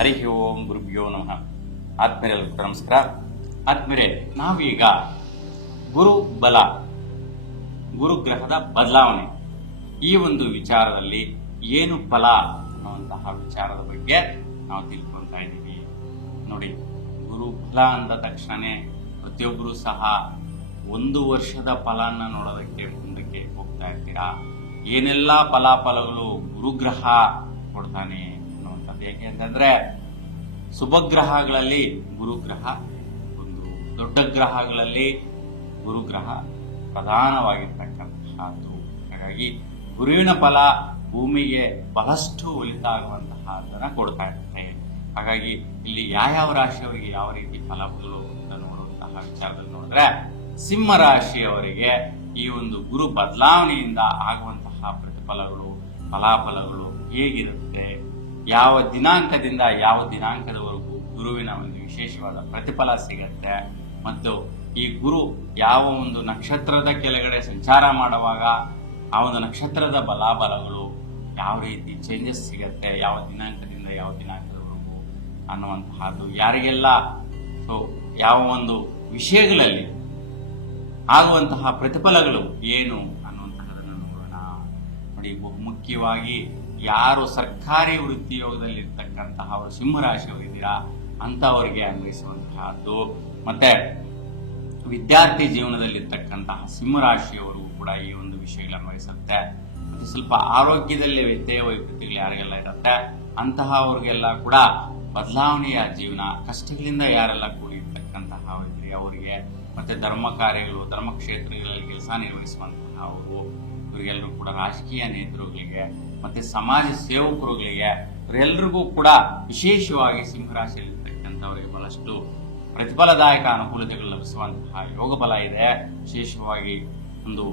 ಹರಿ ಓಂ ಗುರುಭ್ಯೋ ನಮಃ. ಆತ್ಮೀಯರೆಲ್ಲರಿಗೂ ನಮಸ್ಕಾರ. ಆತ್ಮೀಯರೇ, ನಾವೀಗ ಗುರು ಬಲ ಗುರುಗ್ರಹದ ಬದಲಾವಣೆ. ಈ ಒಂದು ವಿಚಾರದಲ್ಲಿ ಏನು ಫಲ ಅನ್ನುವಂತಹ ವಿಚಾರದ ಬಗ್ಗೆ ನಾವು ತಿಳ್ಕೊಳ್ತಾ ಇದ್ದೀವಿ. ನೋಡಿ, ಗುರು ಫಲ ಅಂದ ತಕ್ಷಣನೇ ಪ್ರತಿಯೊಬ್ಬರು ಸಹ ಒಂದು ವರ್ಷದ ಫಲನ ನೋಡೋದಕ್ಕೆ ಮುಂದಕ್ಕೆ ಹೋಗ್ತಾ ಇರ್ತೀರಾ? ಏನೆಲ್ಲ ಫಲಾಫಲಗಳು ಗುರುಗ್ರಹ ಕೊಡ್ತಾನೆ? ಅನ್ನುವಂಥದ್ದು ಏಕೆ ಅಂತಂದ್ರೆ ಶುಭಗ್ರಹಗಳಲ್ಲಿ ಗುರುಗ್ರಹ, ಒಂದು ದೊಡ್ಡ ಗ್ರಹಗಳಲ್ಲಿ ಗುರುಗ್ರಹ ಪ್ರಧಾನವಾಗಿರ್ತಕ್ಕಂತಹದ್ದು ಹಾಗಾಗಿ ಗುರುವಿನ ಫಲ ಭೂಮಿಗೆ ಬಹಳಷ್ಟು ಒಳಿತಾಗುವಂತಹದನ್ನ ಕೊಡ್ತಾ ಇರ್ತದೆ ಹಾಗಾಗಿ ಇಲ್ಲಿ ಯಾವ್ಯಾವ ರಾಶಿಯವರಿಗೆ ಯಾವ ರೀತಿ ಫಲ ಬದಲು ಅಂತ ನೋಡುವಂತಹ ವಿಚಾರದಲ್ಲಿ ನೋಡಿದ್ರೆ, ಸಿಂಹ ರಾಶಿಯವರಿಗೆ ಈ ಒಂದು ಗುರು ಬದಲಾವಣೆಯಿಂದ ಆಗುವಂತಹ ಪ್ರತಿಫಲಗಳು, ಫಲಾಫಲಗಳು ಹೇಗಿರುತ್ತೆ? ಯಾವ ದಿನಾಂಕದಿಂದ ಯಾವ ದಿನಾಂಕದವರೆಗೂ ಗುರುವಿನ ಒಂದು ವಿಶೇಷವಾದ ಪ್ರತಿಫಲ ಸಿಗತ್ತೆ? ಮತ್ತು ಈ ಗುರು ಯಾವ ಒಂದು ನಕ್ಷತ್ರದ ಕೆಳಗಡೆ ಸಂಚಾರ ಮಾಡುವಾಗ ಆ ಒಂದು ನಕ್ಷತ್ರದ ಬಲಾಬಲಗಳು ಯಾವ ರೀತಿ ಚೇಂಜಸ್ ಸಿಗತ್ತೆ? ಯಾವ ದಿನಾಂಕದಿಂದ ಯಾವ ದಿನಾಂಕದವರೆಗೂ ಅನ್ನುವಂತಹದ್ದು ಯಾರಿಗೆಲ್ಲ ಸೊ ಯಾವ ಒಂದು ವಿಷಯಗಳಲ್ಲಿ ಆಗುವಂತಹ ಪ್ರತಿಫಲಗಳು ಏನು ಅನ್ನುವಂತಹದನ್ನು ನೋಡೋಣ. ನೋಡಿ ಬಹು ಮುಖ್ಯವಾಗಿ ಯಾರು ಸರ್ಕಾರಿ ವೃತ್ತಿಯೋಗದಲ್ಲಿರ್ತಕ್ಕಂತಹ ಅವರು ಸಿಂಹರಾಶಿಯವರಿದ್ದೀರಾ ಅಂತವರಿಗೆ ಅನ್ವಯಿಸುವಂತಹದ್ದು ಮತ್ತೆ ವಿದ್ಯಾರ್ಥಿ ಜೀವನದಲ್ಲಿರ್ತಕ್ಕಂತಹ ಸಿಂಹರಾಶಿಯವರು ಕೂಡ ಈ ಒಂದು ವಿಷಯಗಳು ಅನ್ವಯಿಸುತ್ತೆ. ಮತ್ತೆ ಸ್ವಲ್ಪ ಆರೋಗ್ಯದಲ್ಲಿ ವ್ಯತ್ಯಯ ವೈಪರೀತ್ಯಗಳು ಯಾರಿಗೆಲ್ಲ ಇರುತ್ತೆ ಅಂತಹ ಅವ್ರಿಗೆಲ್ಲ ಕೂಡ ಬದಲಾವಣೆಯ ಜೀವನ, ಕಷ್ಟಗಳಿಂದ ಯಾರೆಲ್ಲ ಕೂಡಿರ್ತಕ್ಕಂತಹ ಅವರಿಗೆ, ಮತ್ತೆ ಧರ್ಮ ಕಾರ್ಯಗಳು, ಧರ್ಮ ಕ್ಷೇತ್ರಗಳಲ್ಲಿ ಕೆಲಸ ನಿರ್ವಹಿಸುವಂತಹ ಅವರು, ಇವರಿಗೆಲ್ಲರೂ ಕೂಡ ರಾಜಕೀಯ ನೇತೃಗಳಿಗೆ ಮತ್ತೆ ಸಮಾಜ ಸೇವಕರುಗಳಿಗೆ ಇವರೆಲ್ಲರಿಗೂ ಕೂಡ ವಿಶೇಷವಾಗಿ ಸಿಂಹರಾಶಿಯಲ್ಲಿರ್ತಕ್ಕಂಥವರಿಗೆ ಬಹಳಷ್ಟು ಪ್ರತಿಫಲದಾಯಕ ಅನುಕೂಲತೆಗಳು ಲಭಿಸುವಂತಹ ಯೋಗ ಬಲ ಇದೆ. ವಿಶೇಷವಾಗಿ ಒಂದು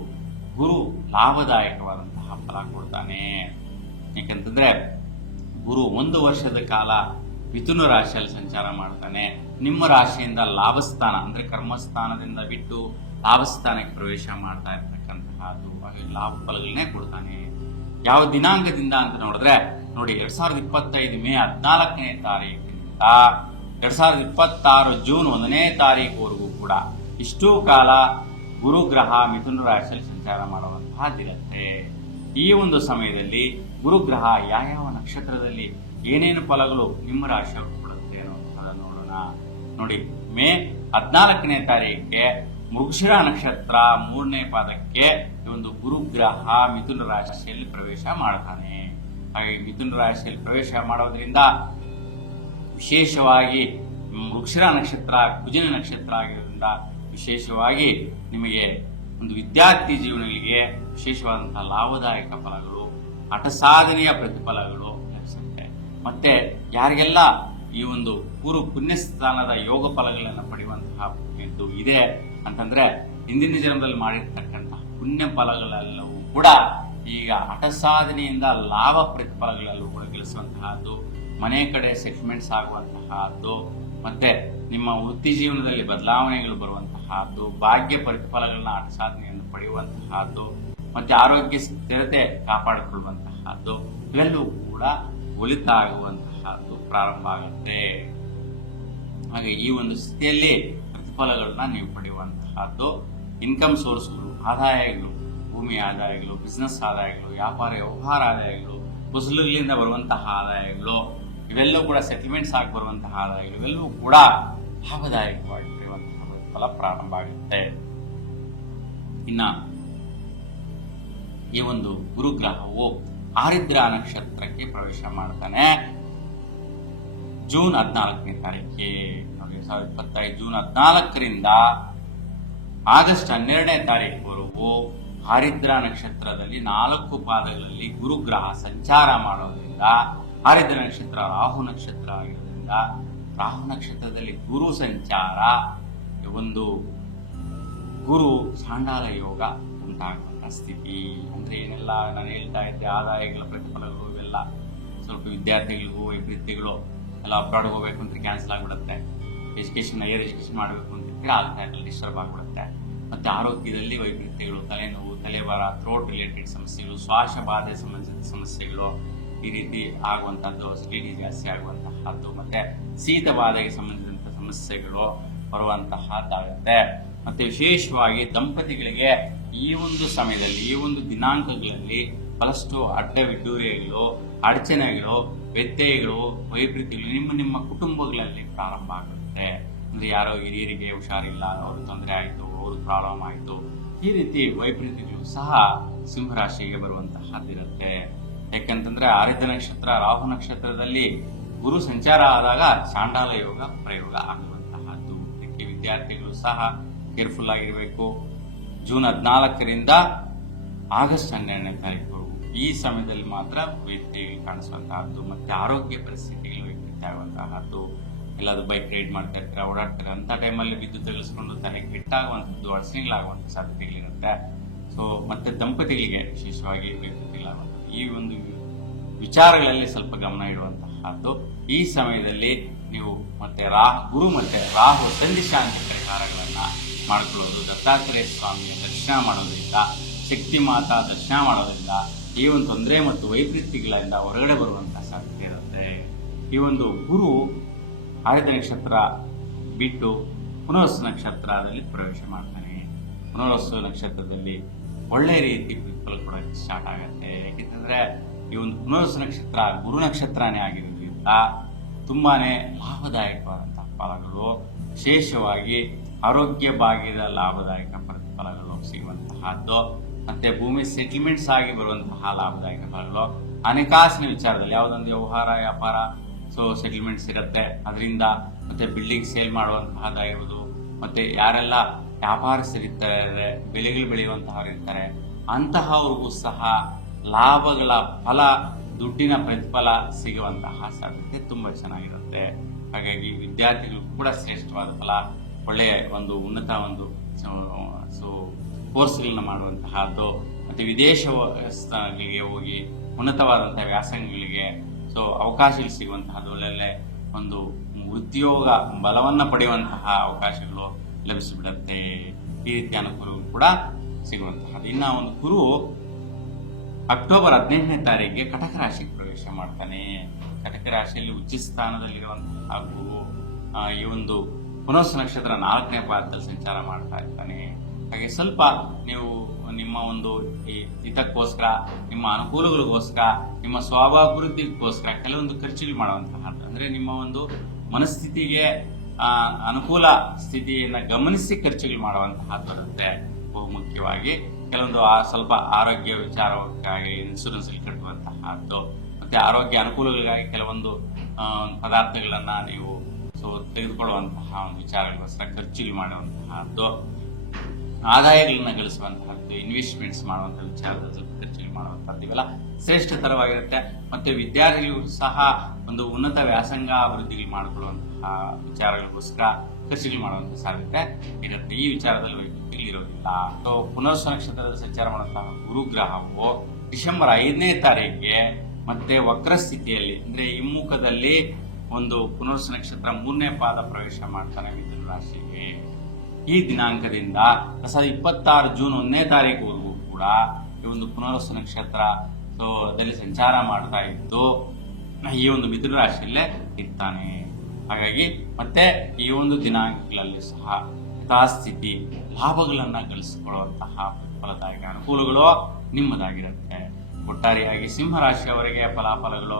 ಗುರು ಲಾಭದಾಯಕವಾದಂತಹ ಫಲ ಕೊಡ್ತಾನೆ. ಯಾಕಂತಂದ್ರೆ ಗುರು ಒಂದು ವರ್ಷದ ಕಾಲ ಮಿಥುನ ರಾಶಿಯಲ್ಲಿ ಸಂಚಾರ ಮಾಡ್ತಾನೆ. ನಿಮ್ಮ ರಾಶಿಯಿಂದ ಲಾಭಸ್ಥಾನ ಅಂದ್ರೆ ಕರ್ಮಸ್ಥಾನದಿಂದ ಬಿಟ್ಟು ಲಾಭಸ್ಥಾನಕ್ಕೆ ಪ್ರವೇಶ ಮಾಡ್ತಾ ಇರ್ತಕ್ಕಂತಹ ಲಾಭ ಫಲಗಳನ್ನೇ ಕೊಡ್ತಾನೆ. ಯಾವ ದಿನಾಂಕದಿಂದ ಅಂತ ನೋಡಿದ್ರೆ, ನೋಡಿ, ಎರಡ್ ಸಾವಿರದ ಇಪ್ಪತ್ತೈದು ಮೇ ಹದಿನಾಲ್ಕನೇ ತಾರೀಕಿನಿಂದ ಎರಡ್ ಸಾವಿರದ ಇಪ್ಪತ್ತಾರು ಜೂನ್ ಒಂದನೇ ತಾರೀಕುವರೆಗೂ ಕೂಡ ಇಷ್ಟೂ ಕಾಲ ಗುರುಗ್ರಹ ಮಿಥುನ ರಾಶಿಯಲ್ಲಿ ಸಂಚಾರ ಮಾಡುವಂತಹ ಮಾಡುವಂತಹದ್ದಿರುತ್ತೆ ಈ ಒಂದು ಸಮಯದಲ್ಲಿ ಗುರುಗ್ರಹ ಯಾವ್ಯಾವ ನಕ್ಷತ್ರದಲ್ಲಿ ಏನೇನು ಫಲಗಳು ನಿಮ್ಮ ರಾಶಿಯವರು ಕೊಡುತ್ತೆ ಅನ್ನೋದನ್ನ ನೋಡೋಣ. ನೋಡಿ, ಮೇ ಹದಿನಾಲ್ಕನೇ ತಾರೀಕಿಗೆ ಮೃಗಶಿರ ನಕ್ಷತ್ರ ಮೂರನೇ ಪಾದಕ್ಕೆ ಈ ಒಂದು ಗುರುಗ್ರಹ ಮಿಥುನ ರಾಶಿಯಲ್ಲಿ ಪ್ರವೇಶ ಮಾಡ್ತಾನೆ. ಹಾಗೆ ಮಿಥುನ ರಾಶಿಯಲ್ಲಿ ಪ್ರವೇಶ ಮಾಡೋದ್ರಿಂದ ವಿಶೇಷವಾಗಿ ವೃಕ್ಷರ ನಕ್ಷತ್ರ, ಕುಜಿನ ನಕ್ಷತ್ರ ಆಗಿರೋದ್ರಿಂದ ವಿಶೇಷವಾಗಿ ನಿಮಗೆ ಒಂದು ವಿದ್ಯಾರ್ಥಿ ಜೀವನಗಳಿಗೆ ವಿಶೇಷವಾದಂತಹ ಲಾಭದಾಯಕ ಫಲಗಳು, ಹಠ ಸಾಧನೆಯ ಪ್ರತಿಫಲಗಳು ಲಭಿಸುತ್ತೆ. ಮತ್ತೆ ಯಾರಿಗೆಲ್ಲ ಈ ಒಂದು ಪೂರ್ವ ಪುಣ್ಯಸ್ಥಾನದ ಯೋಗ ಫಲಗಳನ್ನು ಪಡೆಯುವಂತಹ ಇದು ಇದೆ ಅಂತಂದ್ರೆ ಹಿಂದಿನ ಜನ್ಮದಲ್ಲಿ ಮಾಡಿರ್ತಕ್ಕಂತಹ ಪುಣ್ಯ ಫಲಗಳೆಲ್ಲವೂ ಕೂಡ ಈಗ ಹಠ ಸಾಧನೆಯಿಂದ ಲಾಭ ಪ್ರತಿಫಲಗಳಲ್ಲೂ ಕೂಡ ಗಳಿಸುವಂತಹದ್ದು, ಮನೆ ಕಡೆ ಸೆಟ್ಲ್ಮೆಂಟ್ಸ್ ಆಗುವಂತಹದ್ದು, ಮತ್ತೆ ನಿಮ್ಮ ವೃತ್ತಿ ಜೀವನದಲ್ಲಿ ಬದಲಾವಣೆಗಳು ಬರುವಂತಹದ್ದು, ಭಾಗ್ಯ ಪ್ರತಿಫಲಗಳನ್ನ ಹಠ ಸಾಧನೆಯನ್ನು ಪಡೆಯುವಂತಹದ್ದು, ಮತ್ತೆ ಆರೋಗ್ಯ ಸ್ಥಿರತೆ ಕಾಪಾಡಿಕೊಳ್ಳುವಂತಹದ್ದು, ಇವೆಲ್ಲವೂ ಕೂಡ ಒಲಿತಾಗುವಂತಹದ್ದು ಪ್ರಾರಂಭ ಆಗುತ್ತೆ. ಹಾಗೆ ಈ ಒಂದು ಸ್ಥಿತಿಯಲ್ಲಿ ಪ್ರತಿಫಲಗಳನ್ನ ನೀವು ಪಡೆಯುವಂತಹದ್ದು ಇನ್ಕಮ್ ಸೋರ್ಸ್ಗಳು ಆದಾಯಗಳು, ಭೂಮಿ ಆದಾಯಗಳು ಬಿಸ್ನೆಸ್ ಆದಾಯಗಳು, ವ್ಯಾಪಾರ, ವ್ಯವಹಾರ ಆದಾಯಗಳು ಫಸಲುಗಳಿಂದ ಬರುವಂತಹ ಆದಾಯಗಳು, ಇವೆಲ್ಲವೂ ಕೂಡ ಸೆಟಲ್ಮೆಂಟ್ಸ್ ಆಗಿ ಬರುವಂತಹ ಆದಾಯಗಳು, ಇವೆಲ್ಲವೂ ಕೂಡ ಲಾಭದಾಯಕವಾಗಿರುವಂತಹ ಫಲ ಪ್ರಾರಂಭ ಆಗುತ್ತೆ. ಇನ್ನ ಈ ಒಂದು ಗುರುಗ್ರಹವು ಆರಿದ್ರ ನಕ್ಷತ್ರಕ್ಕೆ ಪ್ರವೇಶ ಮಾಡ್ತಾನೆ. ಜೂನ್ ಹದಿನಾಲ್ಕನೇ ತಾರೀಕಿಗೆ ಸಾವಿರದ ಇಪ್ಪತ್ತೈದು ಜೂನ್ ಹದಿನಾಲ್ಕರಿಂದ ಆಗಸ್ಟ್ ಹನ್ನೆರಡನೇ ತಾರೀಕುವರೆಗೂ ಹರಿದ್ರ ನಕ್ಷತ್ರದಲ್ಲಿ ನಾಲ್ಕು ಪಾದಗಳಲ್ಲಿ ಗುರುಗ್ರಹ ಸಂಚಾರ ಮಾಡೋದ್ರಿಂದ, ಹರಿದ್ರ ನಕ್ಷತ್ರ ರಾಹು ನಕ್ಷತ್ರ ಆಗಿರೋದ್ರಿಂದ, ರಾಹು ನಕ್ಷತ್ರದಲ್ಲಿ ಗುರು ಸಂಚಾರ, ಒಂದು ಗುರು ಸಾಂಡಾಲ ಯೋಗ ಉಂಟಾಗುವಂತ ಸ್ಥಿತಿ. ಅಂದ್ರೆ ಏನೆಲ್ಲ ನಾನು ಹೇಳ್ತಾ ಇದ್ದೆ, ಆದಾಯಗಳ ಪ್ರತಿಫಲಗಳು ಇವೆಲ್ಲ. ಸ್ವಲ್ಪ ವಿದ್ಯಾರ್ಥಿಗಳಿಗೂ ವೈಪರೀತ್ಯಗಳು ಎಲ್ಲ ಅಬ್ರಾಡ್ ಹೋಗ್ಬೇಕು ಅಂತ ಕ್ಯಾನ್ಸಲ್ ಆಗ್ಬಿಡುತ್ತೆ. ಎಜುಕೇಶನ್ ಹೈಯರ್ ಎಜುಕೇಶನ್ ಮಾಡಬೇಕು ಅಂತ ಹೇಳಿ ಆಗ್ತಾ ಇರಲ್ಲ ಡಿಸ್ಟರ್ಬ್ ಆಗ್ಬಿಡುತ್ತೆ. ಮತ್ತೆ ಆರೋಗ್ಯದಲ್ಲಿ ವೈಪರೀತ್ಯಗಳು ತಲೆನೋವು ತಲೆಭಾರ ಥ್ರೋಟ್ ರಿಲೇಟೆಡ್ ಸಮಸ್ಯೆಗಳು, ಶ್ವಾಸಬಾಧೆ ಸಂಬಂಧಿಸಿದ ಸಮಸ್ಯೆಗಳು ಈ ರೀತಿ ಆಗುವಂಥದ್ದು ಅಸಿಡಿಟಿ ಜಾಸ್ತಿ ಆಗುವಂತಹದ್ದು ಮತ್ತೆ ಶೀತ ಬಾಧೆಗೆ ಸಂಬಂಧಿಸಿದಂತ ಸಮಸ್ಯೆಗಳು ಬರುವಂತಹದ್ದಾಗುತ್ತೆ. ಮತ್ತೆ ವಿಶೇಷವಾಗಿ ದಂಪತಿಗಳಿಗೆ ಈ ಒಂದು ಸಮಯದಲ್ಲಿ, ಈ ಒಂದು ದಿನಾಂಕಗಳಲ್ಲಿ ಬಹಳಷ್ಟು ಅಡ್ಡವಿಡ್ಡೂರಿಗಳು ಅಡಚಣೆಗಳು, ವ್ಯತ್ಯಯಗಳು, ವೈಪರೀತ್ಯಗಳು ನಿಮ್ಮ ನಿಮ್ಮ ಕುಟುಂಬಗಳಲ್ಲಿ ಪ್ರಾರಂಭ ಆಗುತ್ತೆ. ಅಂದ್ರೆ ಯಾರೋ ಹಿರಿಯರಿಗೆ ಹುಷಾರಿಲ್ಲ ಅವ್ರಿಗೆ ತೊಂದರೆ ಆಯ್ತು ಅವ್ರಿಗೆ ಪ್ರಾಬ್ಲಮ್ ಆಯ್ತು. ಈ ರೀತಿ ವೈಪರೀತ್ಯಗಳು ಸಹ ಸಿಂಹರಾಶಿಗೆ ಬರುವಂತಹದ್ದಿರುತ್ತೆ ಯಾಕಂತಂದ್ರೆ ಆರಿದ್ಧ ನಕ್ಷತ್ರ, ರಾಹು ನಕ್ಷತ್ರದಲ್ಲಿ ಗುರು ಸಂಚಾರ ಆದಾಗ ಚಾಂಡಾಲ ಯೋಗ ಪ್ರಯೋಗ ಆಗುವಂತಹದ್ದು. ಇದಕ್ಕೆ ವಿದ್ಯಾರ್ಥಿಗಳು ಸಹ ಕೇರ್ಫುಲ್ ಆಗಿರಬೇಕು. ಜೂನ್ ಹದಿನಾಲ್ಕರಿಂದ ಆಗಸ್ಟ್ ಹನ್ನೆರಡನೇ ತಾರೀಕು ಈ ಸಮಯದಲ್ಲಿ ಮಾತ್ರ ವ್ಯತ್ಯಯ ಕಾಣಿಸುವಂತಹದ್ದು, ಮತ್ತೆ ಆರೋಗ್ಯ ಪರಿಸ್ಥಿತಿಗಳು ವೈಪರೀತ್ಯ ಆಗುವಂತಹದ್ದು. ಎಲ್ಲಾದ್ರೂ ಬೈಕ್ ರೈಡ್ ಮಾಡ್ತಾ ಇರ್ತಾರೆ, ಓಡಾಡ್ತಾರೆ, ಅಂತ ಟೈಮಲ್ಲಿ ವಿದ್ಯುತ್ ಇಳಿಸ್ಕೊಂಡು ತಲೆ ಕೆಟ್ಟಾಗುವಂಥದ್ದು, ಅಡಚಣೆಗಳಾಗುವಂಥ ಸಾಧ್ಯತೆಗಳಿರುತ್ತೆ. ಸೊ ಮತ್ತೆ ದಂಪತಿಗಳಿಗೆ ವಿಶೇಷವಾಗಿ ವೈಪರೀತ್ಯಗಳಾಗುವಂಥದ್ದು ಈ ಒಂದು ವಿಚಾರಗಳಲ್ಲಿ ಸ್ವಲ್ಪ ಗಮನ ಇಡುವಂತಹದ್ದು. ಈ ಸಮಯದಲ್ಲಿ ನೀವು ಮತ್ತೆ ರಾಹು ಗುರು ಮತ್ತೆ ರಾಹು ಸಂಧಿಶಾಂತಿ ಪರಿಹಾರಗಳನ್ನ ಮಾಡಿಕೊಳ್ಳೋದು, ದತ್ತಾತ್ರೇಯ ಸ್ವಾಮಿಯ ದರ್ಶನ ಮಾಡೋದ್ರಿಂದ, ಶಕ್ತಿ ಮಾತಾ ದರ್ಶನ ಮಾಡೋದ್ರಿಂದ, ಈ ಒಂದು ತೊಂದರೆ ಮತ್ತು ವೈಪರೀತ್ಯಗಳಿಂದ ಹೊರಗಡೆ ಬರುವಂತಹ ಸಾಧ್ಯತೆ ಇರುತ್ತೆ. ಈ ಒಂದು ಗುರು ಆದಿತ್ಯ ನಕ್ಷತ್ರ ಬಿಟ್ಟು ಪುನರ್ವಸು ನಕ್ಷತ್ರದಲ್ಲಿ ಪ್ರವೇಶ ಮಾಡ್ತಾನೆ. ಪುನರ್ವಸು ನಕ್ಷತ್ರದಲ್ಲಿ ಒಳ್ಳೆ ರೀತಿ ಫಲ ಕೊಡೋಕ್ಕೆ ಸ್ಟಾರ್ಟ್ ಆಗುತ್ತೆ. ಯಾಕೆಂತಂದರೆ ಈ ಒಂದು ಪುನರ್ವಸು ನಕ್ಷತ್ರ ಗುರು ನಕ್ಷತ್ರನೇ ಆಗಿರೋದ್ರಿಂದ ತುಂಬಾ ಲಾಭದಾಯಕವಾದಂಥ ಫಲಗಳು, ವಿಶೇಷವಾಗಿ ಆರೋಗ್ಯ ಭಾಗ್ಯದ ಲಾಭದಾಯಕ ಪ್ರತಿಫಲಗಳು ಸಿಗುವಂತಹದ್ದು, ಮತ್ತು ಭೂಮಿ ಸೆಟಲ್ಮೆಂಟ್ಸ್ ಆಗಿ ಬರುವಂತಹ ಲಾಭದಾಯಕ ಫಲಗಳು. ಹಣಕಾಸಿನ ವಿಚಾರದಲ್ಲಿ ಯಾವುದೊಂದು ವ್ಯವಹಾರ, ವ್ಯಾಪಾರ? ಸೊ ಸೆಟಲ್ಮೆಂಟ್ ಇರುತ್ತೆ ಅದರಿಂದ ಮತ್ತೆ ಬಿಲ್ಡಿಂಗ್ ಸೇಲ್ ಮಾಡುವಂತಹದ್ದಾಗಿರ್ಬೋದು. ಮತ್ತೆ ಯಾರೆಲ್ಲ ವ್ಯಾಪಾರಸ್ಥರಿರ್ತಾರೆ ಬೆಳೆಗಳು ಬೆಳೆಯುವಂತಹವ್ರು ಇರ್ತಾರೆ ಅಂತಹವ್ರಿಗೂ ಸಹ ಲಾಭಗಳ ಫಲ, ದುಡ್ಡಿನ ಪ್ರತಿಫಲ ಸಿಗುವಂತಹ ಸಾಧ್ಯತೆ ತುಂಬಾ ಚೆನ್ನಾಗಿರುತ್ತೆ. ಹಾಗಾಗಿ ವಿದ್ಯಾರ್ಥಿಗಳು ಕೂಡ ಶ್ರೇಷ್ಠವಾದ ಫಲ, ಒಳ್ಳೆಯ ಒಂದು ಉನ್ನತ ಒಂದು, ಸೊ ಕೋರ್ಸ್ಗಳನ್ನ ಮಾಡುವಂತಹದ್ದು, ಮತ್ತೆ ವಿದೇಶ ಹೋಗಿ ಉನ್ನತವಾದಂಥ ವ್ಯಾಸಂಗಗಳಿಗೆ ಸೊ ಅವಕಾಶಗಳು ಸಿಗುವಂತಹದ್ದು ಒಂದು ಉದ್ಯೋಗ ಬಲವನ್ನ ಪಡೆಯುವಂತಹ ಅವಕಾಶಗಳು ಲಭಿಸಿಬಿಡುತ್ತೆ. ಈ ರೀತಿಯ ಅನುಕೂಲಗಳು ಕೂಡ ಸಿಗುವಂತಹದ್ದು. ಇನ್ನ ಒಂದು ಗುರು ಅಕ್ಟೋಬರ್ ಹದಿನೆಂಟನೇ ತಾರೀಕಿಗೆ ಕಟಕ ರಾಶಿಗೆ ಪ್ರವೇಶ ಮಾಡ್ತಾನೆ. ಕಟಕ ರಾಶಿಯಲ್ಲಿ ಉಚ್ಚ ಸ್ಥಾನದಲ್ಲಿರುವಂತಹ ಗುರು ಈ ಒಂದು ಪುನಸ್ ನಕ್ಷತ್ರ ನಾಲ್ಕನೇ ಪಾದದಲ್ಲಿ ಸಂಚಾರ ಮಾಡ್ತಾ ಇರ್ತಾನೆ. ಹಾಗೆ ಸ್ವಲ್ಪ ನೀವು ನಿಮ್ಮ ಒಂದು ಈ ಹಿತಕ್ಕೋಸ್ಕರ, ನಿಮ್ಮ ಅನುಕೂಲಗಳಿಗೋಸ್ಕರ, ನಿಮ್ಮ ಸ್ವಾಭಾಭಿವೃದ್ಧಿಗೋಸ್ಕರ ಕೆಲವೊಂದು ಖರ್ಚುಗಳು ಮಾಡುವಂತಹ ಅಂದ್ರೆ ನಿಮ್ಮ ಒಂದು ಮನಸ್ಥಿತಿಗೆ ಅನುಕೂಲ ಸ್ಥಿತಿಯನ್ನ ಗಮನಿಸಿ ಖರ್ಚುಗಳು ಮಾಡುವಂತಹ ಬರುತ್ತೆ ಬಹುಮುಖ್ಯವಾಗಿ ಕೆಲವೊಂದು ಆ, ಸ್ವಲ್ಪ ಆರೋಗ್ಯ ವಿಚಾರಕ್ಕಾಗಿ ಇನ್ಶೂರೆನ್ಸ್ ಕಟ್ಟುವಂತಹದ್ದು, ಮತ್ತೆ ಆರೋಗ್ಯ ಅನುಕೂಲಗಳಿಗಾಗಿ ಕೆಲವೊಂದು ಪದಾರ್ಥಗಳನ್ನ ನೀವು ಸೊ ತೆಗೆದುಕೊಳ್ಳುವಂತಹ ಒಂದು ವಿಚಾರಗಳಿಗೋಸ್ಕರ ಖರ್ಚುಗಳು ಮಾಡುವಂತಹದ್ದು ಆದಾಯಗಳನ್ನ ಗಳಿಸುವಂತಹದ್ದು ಇನ್ವೆಸ್ಟ್ಮೆಂಟ್ಸ್ ಮಾಡುವಂತಹ ವಿಚಾರದಲ್ಲಿ ಸ್ವಲ್ಪ ಖರ್ಚುಗಳು ಮಾಡುವಂತಹದ್ದು ಇವೆಲ್ಲ ಶ್ರೇಷ್ಠತರವಾಗಿರುತ್ತೆ. ಮತ್ತೆ ವಿದ್ಯಾರ್ಥಿಗಳು ಸಹ ಒಂದು ಉನ್ನತ ವ್ಯಾಸಂಗ ಅಭಿವೃದ್ಧಿಗಳು ಮಾಡಿಕೊಳ್ಳುವಂತಹ ವಿಚಾರಗಳಿಗೋಸ್ಕರ ಖರ್ಚುಗಳು ಮಾಡುವಂತಹ ಸಾಧ್ಯತೆ ಇರುತ್ತೆ. ಈ ವಿಚಾರದಲ್ಲಿ ಇರೋದಿಲ್ಲ ಸೊ ಪುನರ್ಸ ನಕ್ಷತ್ರದ ಸಂಚಾರ ಮಾಡುವಂತಹ ಗುರುಗ್ರಹವು ಡಿಸೆಂಬರ್ ಐದನೇ ತಾರೀಕಿಗೆ ಮತ್ತೆ ವಕ್ರ ಸ್ಥಿತಿಯಲ್ಲಿ ಅಂದ್ರೆ ಹಿಮ್ಮುಖದಲ್ಲಿ ಒಂದು ಪುನರ್ಸ ನಕ್ಷತ್ರ ಮೂರನೇ ಪಾದ ಪ್ರವೇಶ ಮಾಡ್ತಾನೆ ಮಿಥುನ ರಾಶಿಗೆ. ಈ ದಿನಾಂಕದಿಂದ ಎರಡ್ ಸಾವಿರದ ಇಪ್ಪತ್ತಾರು ಜೂನ್ ಒಂದನೇ ತಾರೀಕುವರೆಗೂ ಕೂಡ ಈ ಒಂದು ಪುನರ್ವಸು ನಕ್ಷತ್ರ ಸೊ ಅದರಲ್ಲಿ ಸಂಚಾರ ಮಾಡ್ತಾ ಇದ್ದು, ಈ ಒಂದು ಮಿಥುನ ರಾಶಿಯಲ್ಲೇ ಇರ್ತಾನೆ. ಹಾಗಾಗಿ ಮತ್ತೆ ಈ ಒಂದು ದಿನಾಂಕಗಳಲ್ಲಿ ಸಹ ಯಥಾಸ್ಥಿತಿ ಲಾಭಗಳನ್ನು ಗಳಿಸಿಕೊಳ್ಳುವಂತಹ ಫಲದಾಯಕ ಅನುಕೂಲಗಳು ನಿಮ್ಮದಾಗಿರುತ್ತೆ. ಒಟ್ಟಾರೆಯಾಗಿ ಸಿಂಹರಾಶಿಯವರಿಗೆ ಫಲಾಫಲಗಳು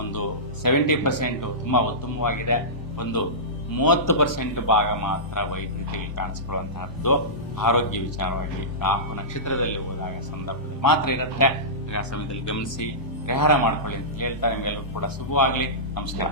ಒಂದು ಸೆವೆಂಟಿ ಪರ್ಸೆಂಟ್ ತುಂಬಾ ಉತ್ತಮವಾಗಿದೆ. ಒಂದು ಮೂವತ್ತು ಪರ್ಸೆಂಟ್ ಭಾಗ ಮಾತ್ರ ವೈದ್ಯತೆಗೆ ಕಾಣಿಸ್ಕೊಳ್ಳುವಂತಹದ್ದು ಆರೋಗ್ಯ ವಿಚಾರವಾಗಿ ರಾಹು ನಕ್ಷತ್ರದಲ್ಲಿ ಹೋದಾಗ ಸಂದರ್ಭದಲ್ಲಿ ಮಾತ್ರ ಇರುತ್ತೆ. ಆ ಸಮಯದಲ್ಲಿ ಗಮನಿಸಿ ಪರಿಹಾರ ಮಾಡ್ಕೊಳ್ಳಿ ಅಂತ ಹೇಳ್ತಾರೆ. ಮೇಲೂ ಕೂಡ ಶುಭವಾಗಲಿ. ನಮಸ್ಕಾರ.